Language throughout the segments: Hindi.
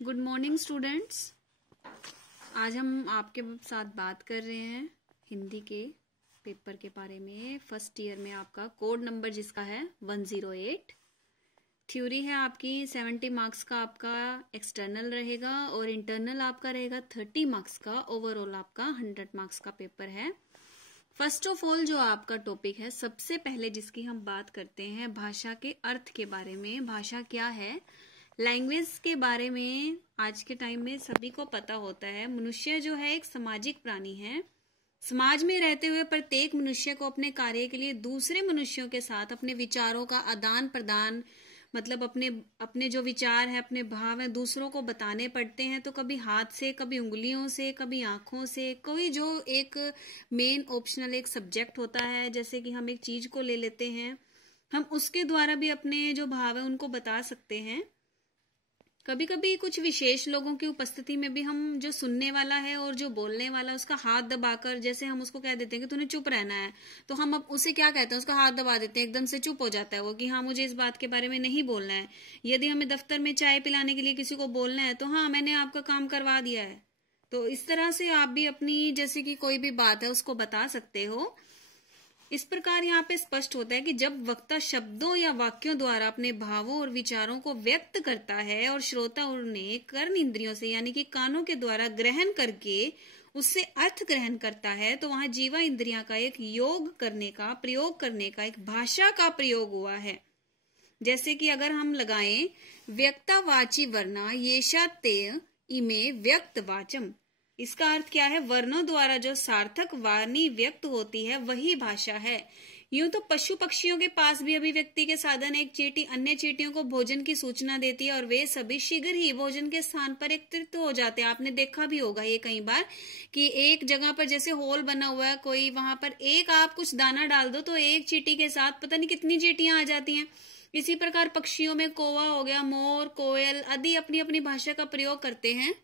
Good morning students. आज हम आपके साथ बात कर रहे हैं हिंदी के पेपर के बारे में। फर्स्ट ईयर में आपका कोड नंबर जिसका है 108। थ्योरी है आपकी 70 मार्क्स का, आपका एक्सटर्नल रहेगा और इंटरनल आपका रहेगा 30 मार्क्स का। ओवरऑल आपका 100 मार्क्स का पेपर है। फर्स्ट ऑफ ऑल जो आपका टॉपिक है, सबसे पहले जिसकी हम बात करते हैं भाषा के अर्थ के बारे में। भाषा क्या है, लैंग्वेज के बारे में आज के टाइम में सभी को पता होता है। मनुष्य जो है एक सामाजिक प्राणी है। समाज में रहते हुए प्रत्येक मनुष्य को अपने कार्य के लिए दूसरे मनुष्यों के साथ अपने विचारों का आदान प्रदान, मतलब अपने जो विचार है, अपने भाव है, दूसरों को बताने पड़ते हैं। तो कभी हाथ से, कभी उंगलियों से, कभी आंखों से, कोई जो एक मेन ऑप्शनल एक सब्जेक्ट होता है, जैसे कि हम एक चीज को ले लेते हैं, हम उसके द्वारा भी अपने जो भाव है उनको बता सकते हैं। कभी कभी कुछ विशेष लोगों की उपस्थिति में भी हम जो सुनने वाला है और जो बोलने वाला है उसका हाथ दबाकर, जैसे हम उसको कह देते हैं कि तूने चुप रहना है, तो हम अब उसे क्या कहते हैं, उसका हाथ दबा देते हैं, एकदम से चुप हो जाता है वो कि हाँ मुझे इस बात के बारे में नहीं बोलना है। यदि हमें दफ्तर में चाय पिलाने के लिए किसी को बोलना है तो हाँ मैंने आपका काम करवा दिया है। तो इस तरह से आप भी अपनी जैसे कि कोई भी बात है उसको बता सकते हो। इस प्रकार यहाँ पे स्पष्ट होता है कि जब वक्ता शब्दों या वाक्यों द्वारा अपने भावों और विचारों को व्यक्त करता है और श्रोता उन्हें कर्ण इंद्रियों से यानी कि कानों के द्वारा ग्रहण करके उससे अर्थ ग्रहण करता है, तो वहां जीवा इंद्रियां का एक प्रयोग करने का एक भाषा का प्रयोग हुआ है। जैसे कि अगर हम लगाएं व्यक्तावाची वर्णा येषा ते इमे व्यक्त वाचम, इसका अर्थ क्या है, वर्णों द्वारा जो सार्थक वाणी व्यक्त होती है वही भाषा है। यूं तो पशु पक्षियों के पास भी अभिव्यक्ति के साधन एक चींटी अन्य चींटियों को भोजन की सूचना देती है और वे सभी शीघ्र ही भोजन के स्थान पर एकत्रित हो जाते हैं। आपने देखा भी होगा ये कई बार कि एक जगह पर जैसे होल बना हुआ है कोई, वहां पर एक आप कुछ दाना डाल दो तो एक चींटी के साथ पता नहीं कितनी चींटियां आ जाती हैं। इसी प्रकार पक्षियों में कौवा हो गया, मोर, कोयल आदि अपनी अपनी भाषा का प्रयोग करते हैं।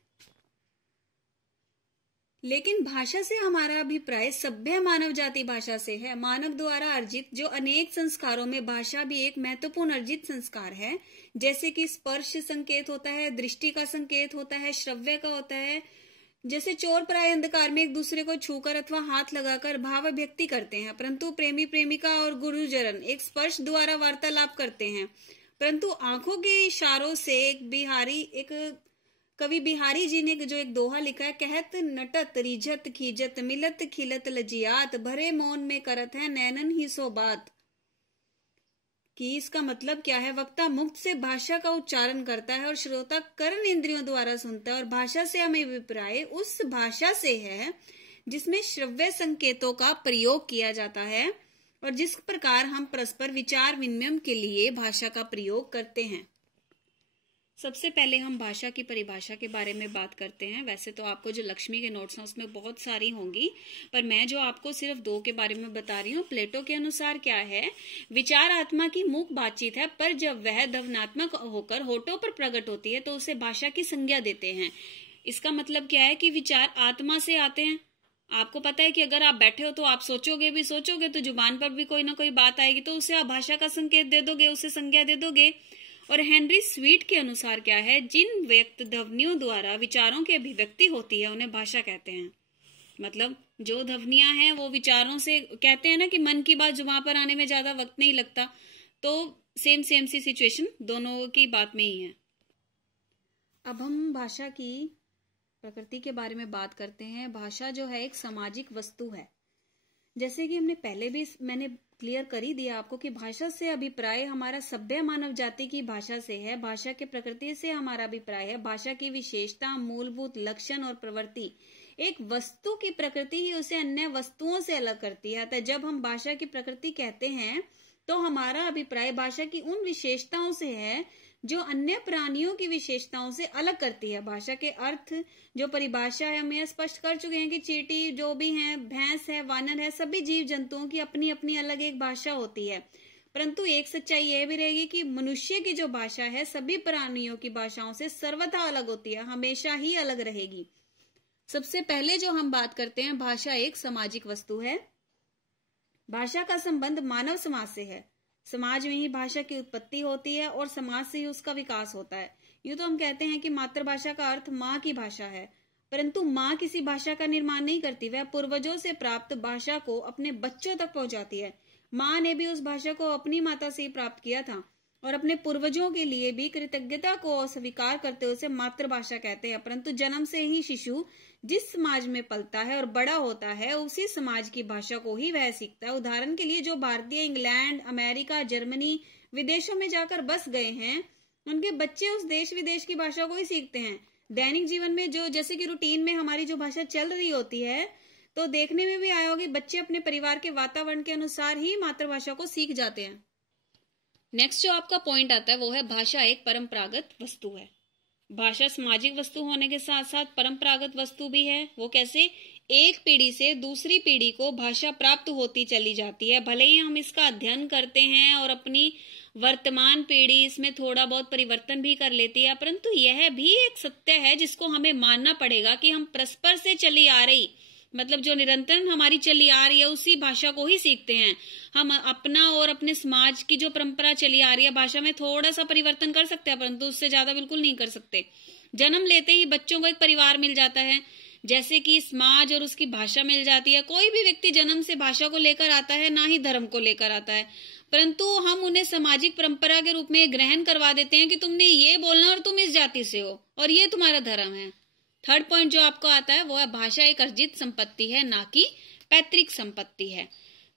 लेकिन भाषा से हमारा अभिप्राय सभ्य मानव जाति भाषा से है। मानव द्वारा अर्जित जो अनेक संस्कारों में भाषा भी एक महत्वपूर्ण अर्जित संस्कार है। जैसे कि स्पर्श संकेत होता है, दृष्टि का संकेत होता है, श्रव्य का होता है। जैसे चोर प्राय अंधकार में एक दूसरे को छूकर अथवा हाथ लगाकर भाव अभिव्यक्ति करते हैं, परंतु प्रेमी प्रेमिका और गुरुजन एक स्पर्श द्वारा वार्तालाप करते हैं। परंतु आंखों के इशारों से एक कवि बिहारी जी ने जो एक दोहा लिखा है, कहत नटत रिझत खीजत मिलत खिलत लजियात भरे मौन में करत है नैनन ही सो बात, कि इसका मतलब क्या है, वक्ता मुक्त से भाषा का उच्चारण करता है और श्रोता कर्ण इंद्रियों द्वारा सुनता है। और भाषा से हमें अभिप्राय उस भाषा से है जिसमें श्रव्य संकेतों का प्रयोग किया जाता है और जिस प्रकार हम परस्पर विचार विनिमय के लिए भाषा का प्रयोग करते हैं। सबसे पहले हम भाषा की परिभाषा के बारे में बात करते हैं। वैसे तो आपको जो लक्ष्मी के नोट्स हैं उसमें बहुत सारी होंगी, पर मैं जो आपको सिर्फ 2 के बारे में बता रही हूँ। प्लेटो के अनुसार क्या है, विचार आत्मा की मूक बातचीत है, पर जब वह ध्वन्यात्मक होकर होठों पर प्रकट होती है तो उसे भाषा की संज्ञा देते हैं। इसका मतलब क्या है कि विचार आत्मा से आते हैं। आपको पता है कि अगर आप बैठे हो तो आप सोचोगे तो जुबान पर भी कोई ना कोई बात आएगी, तो उसे आप भाषा का संकेत दे दोगे, उसे संज्ञा दे दोगे। और हेनरी स्वीट के अनुसार क्या है, जिन व्यक्त ध्वनियों द्वारा विचारों की अभिव्यक्ति होती है उन्हें भाषा कहते हैं। मतलब जो ध्वनियां हैं वो विचारों से, कहते हैं ना कि मन की बात जुबान पर आने में ज्यादा वक्त नहीं लगता, तो सेम सी सिचुएशन दोनों की बात में ही है। अब हम भाषा की प्रकृति के बारे में बात करते हैं। भाषा जो है एक सामाजिक वस्तु है। जैसे कि मैंने क्लियर कर ही दिया आपको कि भाषा से अभिप्राय हमारा सभ्य मानव जाति की भाषा से है। भाषा के प्रकृति से हमारा अभिप्राय है भाषा की विशेषता, मूलभूत लक्षण और प्रवृत्ति। एक वस्तु की प्रकृति ही उसे अन्य वस्तुओं से अलग करती है। अतः जब हम भाषा की प्रकृति कहते हैं तो हमारा अभिप्राय भाषा की उन विशेषताओं से है जो अन्य प्राणियों की विशेषताओं से अलग करती है। भाषा के अर्थ जो परिभाषा है हम यह स्पष्ट कर चुके हैं कि चींटी जो भी है, भैंस है, वानर है, सभी जीव जंतुओं की अपनी अपनी अलग एक भाषा होती है। परंतु एक सच्चाई यह भी रहेगी कि मनुष्य की जो भाषा है सभी प्राणियों की भाषाओं से सर्वथा अलग होती है, हमेशा ही अलग रहेगी। सबसे पहले जो हम बात करते हैं, भाषा एक सामाजिक वस्तु है। भाषा का संबंध मानव समाज से है। समाज में ही भाषा की उत्पत्ति होती है और समाज से ही उसका विकास होता है। यूं तो हम कहते हैं कि मातृभाषा का अर्थ माँ की भाषा है, परंतु माँ किसी भाषा का निर्माण नहीं करती, वह पूर्वजों से प्राप्त भाषा को अपने बच्चों तक पहुंचाती है। माँ ने भी उस भाषा को अपनी माता से ही प्राप्त किया था और अपने पूर्वजों के लिए भी कृतज्ञता को स्वीकार करते हुए उसे मातृभाषा कहते हैं। परंतु जन्म से ही शिशु जिस समाज में पलता है और बड़ा होता है, उसी समाज की भाषा को ही वह सीखता है। उदाहरण के लिए जो भारतीय इंग्लैंड, अमेरिका, जर्मनी विदेशों में जाकर बस गए हैं, उनके बच्चे उस देश विदेश की भाषा को ही सीखते हैं। दैनिक जीवन में जो जैसे कि रूटीन में हमारी जो भाषा चल रही होती है, तो देखने में भी आया होगा बच्चे अपने परिवार के वातावरण के अनुसार ही मातृभाषा को सीख जाते हैं। नेक्स्ट जो आपका पॉइंट आता है वो है भाषा एक परंपरागत वस्तु है। भाषा सामाजिक वस्तु होने के साथ साथ परंपरागत वस्तु भी है। वो कैसे? एक पीढ़ी से दूसरी पीढ़ी को भाषा प्राप्त होती चली जाती है। भले ही हम इसका अध्ययन करते हैं और अपनी वर्तमान पीढ़ी इसमें थोड़ा बहुत परिवर्तन भी कर लेती है, परंतु यह भी एक सत्य है जिसको हमें मानना पड़ेगा कि हम परस्पर से चली आ रही, मतलब जो निरंतर हमारी चली आ रही है उसी भाषा को ही सीखते हैं। हम अपना और अपने समाज की जो परंपरा चली आ रही है भाषा में थोड़ा सा परिवर्तन कर सकते हैं, परंतु उससे ज्यादा बिल्कुल नहीं कर सकते। जन्म लेते ही बच्चों को एक परिवार मिल जाता है, जैसे कि समाज और उसकी भाषा मिल जाती है। कोई भी व्यक्ति जन्म से भाषा को लेकर आता है, ना ही धर्म को लेकर आता है, परंतु हम उन्हें सामाजिक परंपरा के रूप में ग्रहण करवा देते हैं कि तुमने ये बोलना और तुम इस जाति से हो और ये तुम्हारा धर्म है। थर्ड पॉइंट जो आपको आता है वो है भाषा एक अर्जित संपत्ति है, ना कि पैतृक संपत्ति है।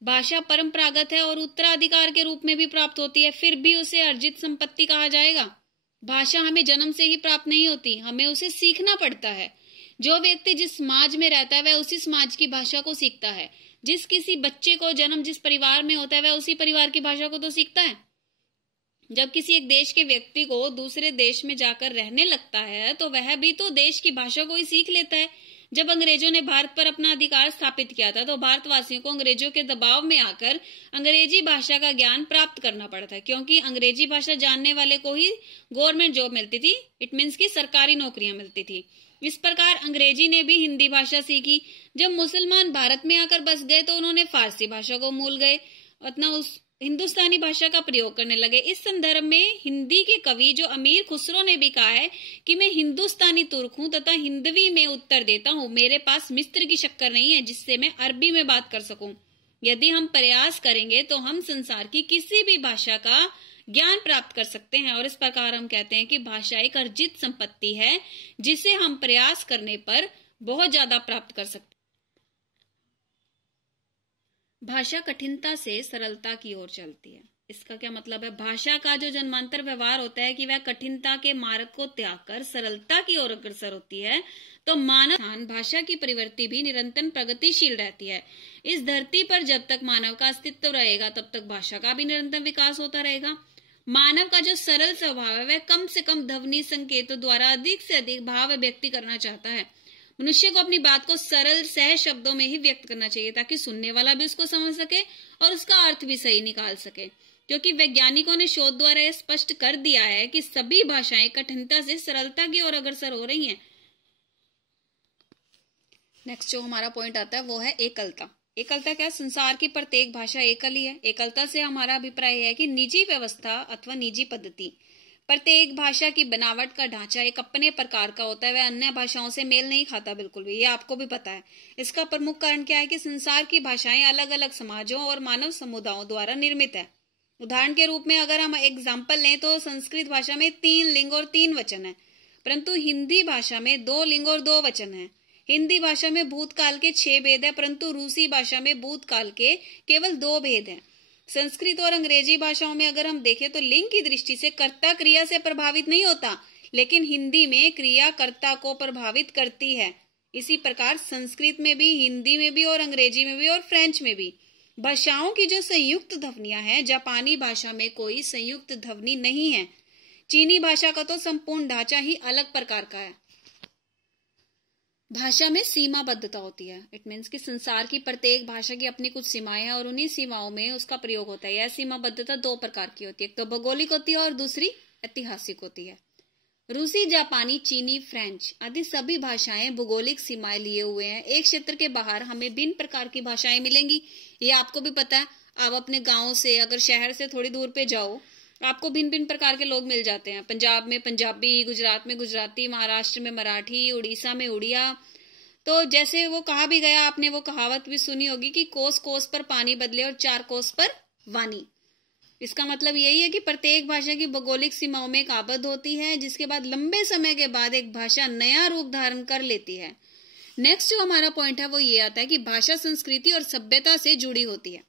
भाषा परंपरागत है और उत्तराधिकार के रूप में भी प्राप्त होती है, फिर भी उसे अर्जित संपत्ति कहा जाएगा। भाषा हमें जन्म से ही प्राप्त नहीं होती, हमें उसे सीखना पड़ता है। जो व्यक्ति जिस समाज में रहता है वह उसी समाज की भाषा को सीखता है। जिस किसी बच्चे को जन्म जिस परिवार में होता है वह उसी परिवार की भाषा को तो सीखता है। जब किसी एक देश के व्यक्ति को दूसरे देश में जाकर रहने लगता है तो वह भी तो देश की भाषा को ही सीख लेता है। जब अंग्रेजों ने भारत पर अपना अधिकार स्थापित किया था तो भारतवासियों को अंग्रेजों के दबाव में आकर अंग्रेजी भाषा का ज्ञान प्राप्त करना पड़ा था, क्योंकि अंग्रेजी भाषा जानने वाले को ही गवर्नमेंट जॉब मिलती थी। इट मीन्स की सरकारी नौकरियां मिलती थी। इस प्रकार अंग्रेजी ने भी हिंदी भाषा सीखी। जब मुसलमान भारत में आकर बस गए तो उन्होंने फारसी भाषा को मूल गए, अपना उस हिंदुस्तानी भाषा का प्रयोग करने लगे। इस संदर्भ में हिंदी के कवि जो अमीर खुसरो ने भी कहा है कि मैं हिंदुस्तानी तुर्क हूं तथा हिंदवी में उत्तर देता हूं। मेरे पास मिस्र की शक्कर नहीं है जिससे मैं अरबी में बात कर सकूं। यदि हम प्रयास करेंगे तो हम संसार की किसी भी भाषा का ज्ञान प्राप्त कर सकते हैं। और इस प्रकार हम कहते हैं कि भाषा एक अर्जित संपत्ति है जिसे हम प्रयास करने पर बहुत ज्यादा प्राप्त कर सकते हैं। भाषा कठिनता से सरलता की ओर चलती है। इसका क्या मतलब है? भाषा का जो जन्मांतर व्यवहार होता है कि वह कठिनता के मार्ग को त्याग कर सरलता की ओर अग्रसर होती है, तो मानव भाषा की प्रवृत्ति भी निरंतर प्रगतिशील रहती है। इस धरती पर जब तक मानव का अस्तित्व रहेगा तब तक भाषा का भी निरंतर विकास होता रहेगा। मानव का जो सरल स्वभाव है वह कम से कम ध्वनि संकेतों द्वारा अधिक से अधिक भाव व्यक्त करना चाहता है। मनुष्य को अपनी बात को सरल सहज शब्दों में ही व्यक्त करना चाहिए ताकि सुनने वाला भी उसको समझ सके और उसका अर्थ भी सही निकाल सके, क्योंकि वैज्ञानिकों ने शोध द्वारा यह स्पष्ट कर दिया है कि सभी भाषाएं कठिनता से सरलता की ओर अग्रसर हो रही हैं। नेक्स्ट जो हमारा पॉइंट आता है वो है एकलता। एकलता क्या? संसार की प्रत्येक भाषा एकल ही है। एकलता से हमारा अभिप्राय है कि निजी व्यवस्था अथवा निजी पद्धति, प्रत्येक भाषा की बनावट का ढांचा एक अपने प्रकार का होता है, वह अन्य भाषाओं से मेल नहीं खाता बिल्कुल भी। ये आपको भी पता है। इसका प्रमुख कारण क्या है कि संसार की भाषाएं अलग अलग समाजों और मानव समुदायों द्वारा निर्मित है। उदाहरण के रूप में अगर हम एग्जाम्पल लें तो संस्कृत भाषा में 3 लिंग और 3 वचन है, परंतु हिंदी भाषा में 2 लिंग और 2 वचन है। हिंदी भाषा में भूतकाल के 6 भेद है, परंतु रूसी भाषा में भूतकाल के केवल 2 भेद है। संस्कृत और अंग्रेजी भाषाओं में अगर हम देखें तो लिंग की दृष्टि से कर्ता क्रिया से प्रभावित नहीं होता, लेकिन हिंदी में क्रिया कर्ता को प्रभावित करती है। इसी प्रकार संस्कृत में भी, हिंदी में भी और अंग्रेजी में भी और फ्रेंच में भी भाषाओं की जो संयुक्त ध्वनियां हैं, जापानी भाषा में कोई संयुक्त ध्वनि नहीं है। चीनी भाषा का तो संपूर्ण ढांचा ही अलग प्रकार का है। भाषा में सीमाबद्धता होती है। इट मीन्स कि संसार की प्रत्येक भाषा की अपनी कुछ सीमाएं हैं और उन्हीं सीमाओं में उसका प्रयोग होता है। यह सीमाबद्धता 2 प्रकार की होती है, एक तो भौगोलिक होती है और दूसरी ऐतिहासिक होती है। रूसी, जापानी, चीनी, फ्रेंच आदि सभी भाषाएं भौगोलिक सीमाएं लिए हुए हैं। एक क्षेत्र के बाहर हमें भिन्न प्रकार की भाषाएं मिलेंगी, ये आपको भी पता है। आप अपने गांव से अगर शहर से थोड़ी दूर पे जाओ आपको भिन्न भिन्न प्रकार के लोग मिल जाते हैं। पंजाब में पंजाबी, गुजरात में गुजराती, महाराष्ट्र में मराठी, उड़ीसा में उड़िया। तो जैसे वो कहा भी गया, आपने वो कहावत भी सुनी होगी कि कोस कोस पर पानी बदले और 4 कोस पर वाणी। इसका मतलब यही है कि प्रत्येक भाषा की भौगोलिक सीमाओं में एक आबद्ध होती है, जिसके बाद लंबे समय के बाद एक भाषा नया रूप धारण कर लेती है। नेक्स्ट जो हमारा पॉइंट है वो ये आता है कि भाषा संस्कृति और सभ्यता से जुड़ी होती है।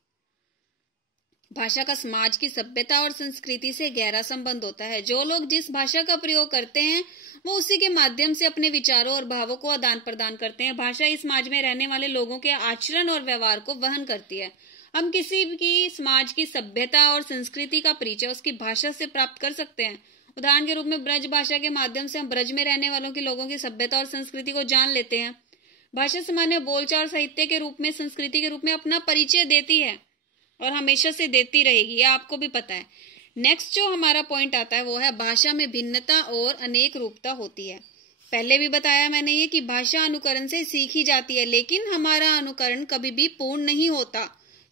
भाषा का समाज की सभ्यता और संस्कृति से गहरा संबंध होता है। जो लोग जिस भाषा का प्रयोग करते हैं वो उसी के माध्यम से अपने विचारों और भावों को आदान प्रदान करते हैं। भाषा इस समाज में रहने वाले लोगों के आचरण और व्यवहार को वहन करती है। हम किसी भी समाज की सभ्यता और संस्कृति का परिचय उसकी भाषा से प्राप्त कर सकते हैं। उदाहरण के रूप में ब्रज भाषा के माध्यम से हम ब्रज में रहने वालों के लोगों की सभ्यता और संस्कृति को जान लेते हैं। भाषा सामान्य बोलचाल और साहित्य के रूप में, संस्कृति के रूप में अपना परिचय देती है और हमेशा से देती रहेगी, ये आपको भी पता है। नेक्स्ट जो हमारा पॉइंट आता है वो है भाषा में भिन्नता और अनेक रूपता होती है। पहले भी बताया मैंने ये कि भाषा अनुकरण से सीखी जाती है, लेकिन हमारा अनुकरण कभी भी पूर्ण नहीं होता,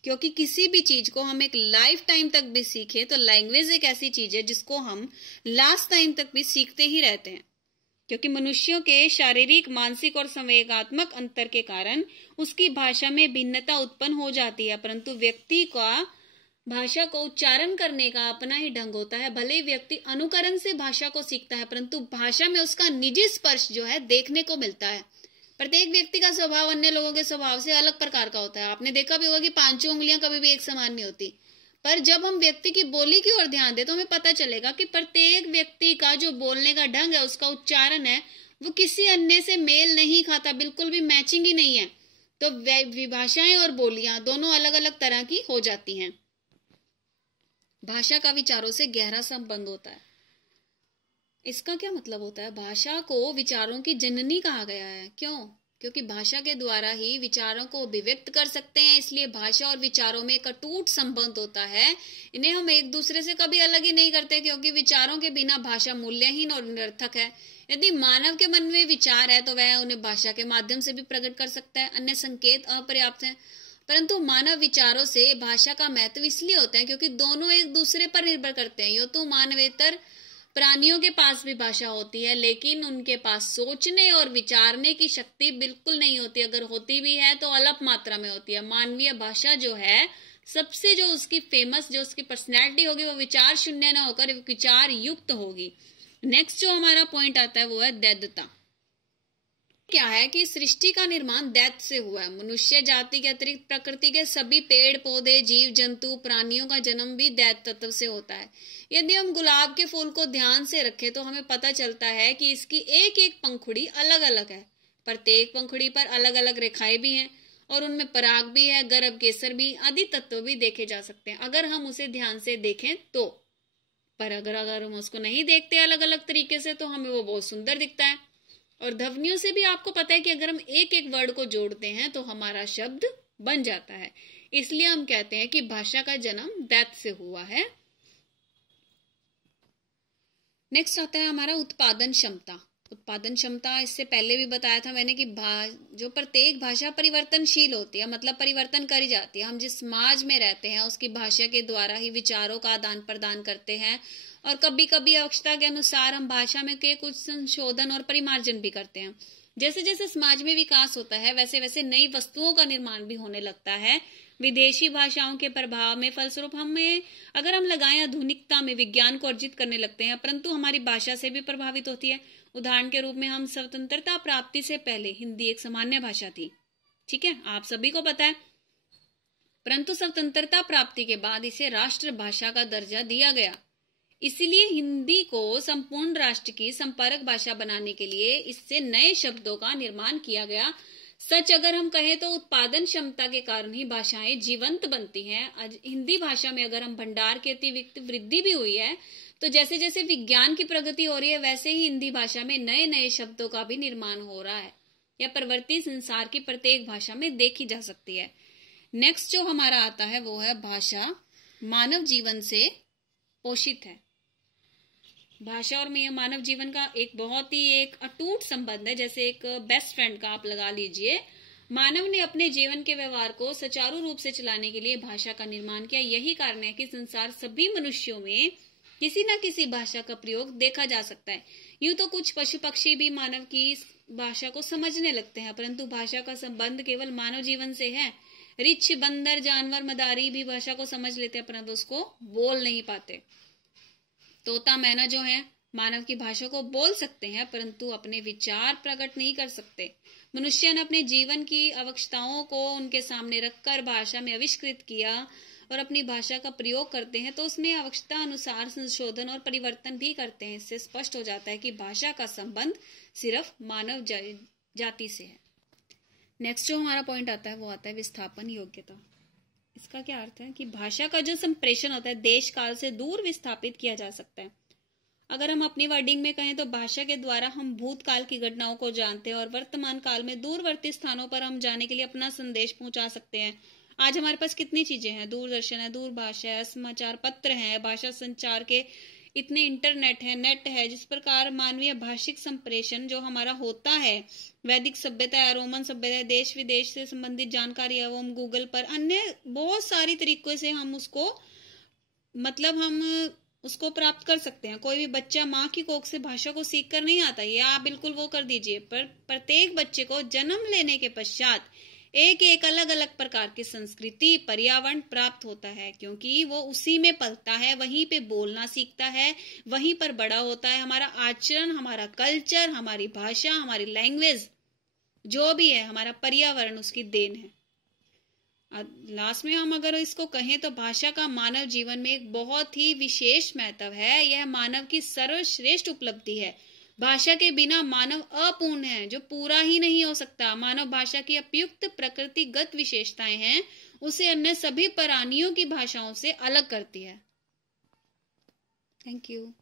क्योंकि किसी भी चीज को हम एक लाइफ टाइम तक भी सीखें तो लैंग्वेज एक ऐसी चीज है जिसको हम लास्ट टाइम तक भी सीखते ही रहते हैं, क्योंकि मनुष्यों के शारीरिक, मानसिक और संवेगात्मक अंतर के कारण उसकी भाषा में भिन्नता उत्पन्न हो जाती है। परंतु व्यक्ति का भाषा को उच्चारण करने का अपना ही ढंग होता है। भले ही व्यक्ति अनुकरण से भाषा को सीखता है, परंतु भाषा में उसका निजी स्पर्श जो है देखने को मिलता है। प्रत्येक व्यक्ति का स्वभाव अन्य लोगों के स्वभाव से अलग प्रकार का होता है। आपने देखा भी होगा कि 5 उंगलियां कभी भी एक समान नहीं होती, पर जब हम व्यक्ति की बोली की ओर ध्यान दें तो हमें पता चलेगा कि प्रत्येक व्यक्ति का जो बोलने का ढंग है, उसका उच्चारण है, वो किसी अन्य से मेल नहीं खाता, बिल्कुल भी मैचिंग ही नहीं है। तो विभाषाएं और बोलियां दोनों अलग अलग तरह की हो जाती हैं। भाषा का विचारों से गहरा संबंध होता है। इसका क्या मतलब होता है? भाषा को विचारों की जननी कहा गया है। क्यों? क्योंकि भाषा के द्वारा ही विचारों को अभिव्यक्त कर सकते हैं, इसलिए भाषा और विचारों में एक अटूट संबंध होता है। इन्हें हम एक दूसरे से कभी अलग ही नहीं करते, क्योंकि विचारों के बिना भाषा मूल्यहीन और निरर्थक है। यदि मानव के मन में विचार है तो वह उन्हें भाषा के माध्यम से भी प्रकट कर सकता है, अन्य संकेत अपर्याप्त है। परंतु मानव विचारों से भाषा का महत्व इसलिए होता है क्योंकि दोनों एक दूसरे पर निर्भर करते हैं। यो तो मानवेतर प्राणियों के पास भी भाषा होती है, लेकिन उनके पास सोचने और विचारने की शक्ति बिल्कुल नहीं होती। अगर होती भी है तो अल्प मात्रा में होती है। मानवीय भाषा जो है, सबसे जो उसकी फेमस, जो उसकी पर्सनैलिटी होगी, वो विचार शून्य न होकर विचार युक्त होगी। नेक्स्ट जो हमारा पॉइंट आता है वो है दैत्यता। क्या है कि सृष्टि का निर्माण दैत्य से हुआ है। मनुष्य जाति के अतिरिक्त प्रकृति के सभी पेड़ पौधे, जीव जंतु, प्राणियों का जन्म भी दैत्य तत्व से होता है। यदि हम गुलाब के फूल को ध्यान से रखें तो हमें पता चलता है कि इसकी एक एक पंखुड़ी अलग अलग है। प्रत्येक पंखुड़ी पर अलग अलग रेखाएं भी हैं और उनमें पराग भी है, गर्भ केसर भी, आदि तत्व भी देखे जा सकते हैं अगर हम उसे ध्यान से देखें तो। पर अगर हम उसको नहीं देखते अलग अलग तरीके से तो हमें वो बहुत सुंदर दिखता है। और ध्वनियों से भी आपको पता है कि अगर हम एक एक वर्ड को जोड़ते हैं तो हमारा शब्द बन जाता है। इसलिए हम कहते हैं कि भाषा का जन्म दैत्य से हुआ है। नेक्स्ट आता है हमारा उत्पादन क्षमता। उत्पादन क्षमता, इससे पहले भी बताया था मैंने कि जो प्रत्येक भाषा परिवर्तनशील होती है, मतलब परिवर्तन करी जाती है। हम जिस समाज में रहते हैं उसकी भाषा के द्वारा ही विचारों का आदान प्रदान करते हैं, और कभी कभी आवश्यकता के अनुसार हम भाषा में के कुछ संशोधन और परिमार्जन भी करते हैं। जैसे जैसे समाज में विकास होता है वैसे वैसे नई वस्तुओं का निर्माण भी होने लगता है। विदेशी भाषाओं के प्रभाव में फलस्वरूप हमें अगर हम लगाएं आधुनिकता में विज्ञान को अर्जित करने लगते हैं, परंतु हमारी भाषा से भी प्रभावित होती है। उदाहरण के रूप में हम स्वतंत्रता प्राप्ति से पहले हिंदी एक सामान्य भाषा थी, ठीक है, आप सभी को पता है। परंतु स्वतंत्रता प्राप्ति के बाद इसे राष्ट्रभाषा का दर्जा दिया गया। इसीलिए हिंदी को संपूर्ण राष्ट्र की संपर्क भाषा बनाने के लिए इससे नए शब्दों का निर्माण किया गया। सच अगर हम कहें तो उत्पादन क्षमता के कारण ही भाषाएं जीवंत बनती हैं। आज हिंदी भाषा में अगर हम भंडार की अतिरिक्त वृद्धि भी हुई है, तो जैसे जैसे विज्ञान की प्रगति हो रही है वैसे ही हिंदी भाषा में नए नए शब्दों का भी निर्माण हो रहा है। यह प्रवृत्ति संसार की प्रत्येक भाषा में देखी जा सकती है। नेक्स्ट जो हमारा आता है वो है भाषा मानव जीवन से पोषित है। भाषा और मानव जीवन का एक बहुत ही एक अटूट संबंध है, जैसे एक बेस्ट फ्रेंड का आप लगा लीजिए। मानव ने अपने जीवन के व्यवहार को सुचारू रूप से चलाने के लिए भाषा का निर्माण किया। यही कारण है कि संसार सभी मनुष्यों में किसी न किसी भाषा का प्रयोग देखा जा सकता है। यूं तो कुछ पशु पक्षी भी मानव की भाषा को समझने लगते हैं, परंतु भाषा का संबंध केवल मानव जीवन से है। रिछ, बंदर, जानवर, मदारी भी भाषा को समझ लेते हैं, परंतु उसको बोल नहीं पाते। तोता, मैना जो है मानव की भाषा को बोल सकते हैं, परंतु अपने विचार प्रकट नहीं कर सकते। मनुष्य ने अपने जीवन की आवश्यकताओं को उनके सामने रखकर भाषा में आविष्कृत किया और अपनी भाषा का प्रयोग करते हैं, तो उसमें आवश्यकता अनुसार संशोधन और परिवर्तन भी करते हैं। इससे स्पष्ट हो जाता है कि भाषा का संबंध सिर्फ मानव जाति से है। नेक्स्ट जो हमारा पॉइंट आता है वो आता है विस्थापन योग्यता। इसका क्या अर्थ है कि भाषा का जो संप्रेषण होता है देश काल से दूर विस्थापित किया जा सकता है। अगर हम अपनी वर्डिंग में कहें तो भाषा के द्वारा हम भूतकाल की घटनाओं को जानते हैं और वर्तमान काल में दूरवर्ती स्थानों पर हम जाने के लिए अपना संदेश पहुंचा सकते हैं। आज हमारे पास कितनी चीजें हैं, दूरदर्शन है, दूरभाषा है, समाचार पत्र है, भाषा संचार के इतने इंटरनेट है, नेट है। जिस प्रकार मानवीय भाषिक संप्रेषण जो हमारा होता है, वैदिक सभ्यता है, रोमन सभ्यता है, देश विदेश से संबंधित जानकारी एवं गूगल पर अन्य बहुत सारी तरीकों से हम उसको प्राप्त कर सकते हैं। कोई भी बच्चा माँ की कोख से भाषा को सीख कर नहीं आता, ये आप बिल्कुल वो कर दीजिए, पर प्रत्येक बच्चे को जन्म लेने के पश्चात एक एक अलग अलग प्रकार की संस्कृति, पर्यावरण प्राप्त होता है, क्योंकि वो उसी में पलता है, वहीं पे बोलना सीखता है, वहीं पर बड़ा होता है। हमारा आचरण, हमारा कल्चर, हमारी भाषा, हमारी लैंग्वेज जो भी है, हमारा पर्यावरण उसकी देन है। लास्ट में हम अगर इसको कहें तो भाषा का मानव जीवन में एक बहुत ही विशेष महत्व है। यह मानव की सर्वश्रेष्ठ उपलब्धि है। भाषा के बिना मानव अपूर्ण है, जो पूरा ही नहीं हो सकता। मानव भाषा की उपयुक्त प्रकृतिगत विशेषताएं हैं, उसे अन्य सभी प्राणियों की भाषाओं से अलग करती है। Thank you.